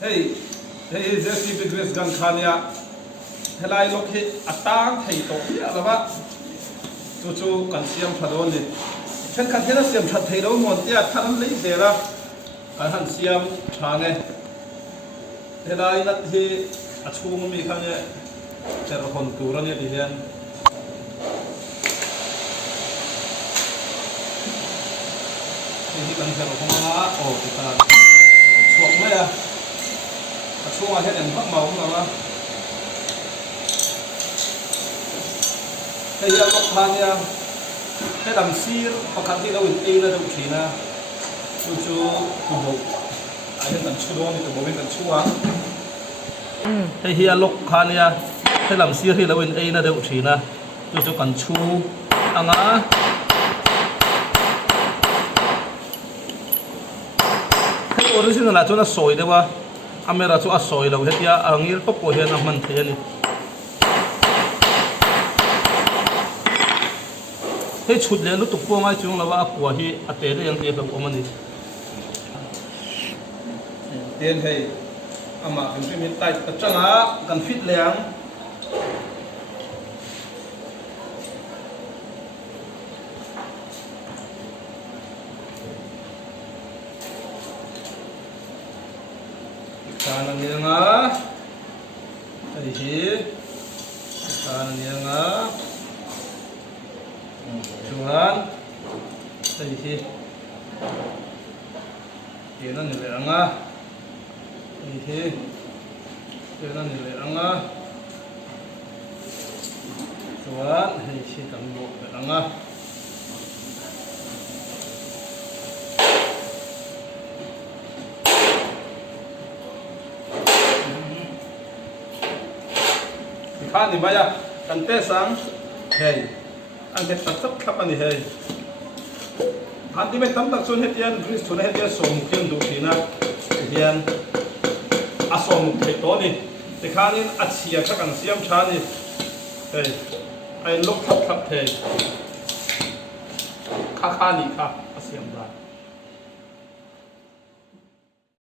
hey hey JCB Grace gan khania helai lok hi atang thei to ya lawa chu kan siam thadon ni chen kan thena siam that thei do mon tia than lei zera kan han siam thane helai nat hi achung mi khane ter hon turan ya dihian ini kan ter hon ma o kita chuak mai a achung a hen phak mau ma hay là một hàng nha cái đầm xir hoặc các cái đâu in là đâu chỉ na chú tụ bộ ai hiện tận chú đó thì tụ bộ hiện tận chú á hay là lộc hàng nha cái đầm xir thì đâu in là đâu chỉ na chú cần chú anh á cái original là chú nó soi đấy ba anh là chú soi đâu hết ya anh nghĩ có bộ hiện là mình thấy này cái chút lên lúc tục qua ngay chúng làว่ากัวที่อัตเตอร์ยังเดียบกับมันนี่เตียนให้อามาเป็นฟิมิตไตตัดจังอ่ะกันฟิตแรงการนั่นยังอ่ะไอ้ที่การนั่นยังอ่ะTuhan, đây thì tiền nó nhiều lắm á, đây thì tiền nó nhiều lắm á, Tuhan, đây thì tầm bộ lắm á, khá thì bây giờ cần test sáng, hey. Anh sẽ tập sắp khắp anh hay hắn thì mấy tấm đặc xuân hết tiền Greece thuần hết tiền sổ mục tiền đủ thì na tiền sổ mục thế đó đi thì khá nên chia các anh xem chán đi đây anh lúc khắp khắp thế khá khá đi khá xem lại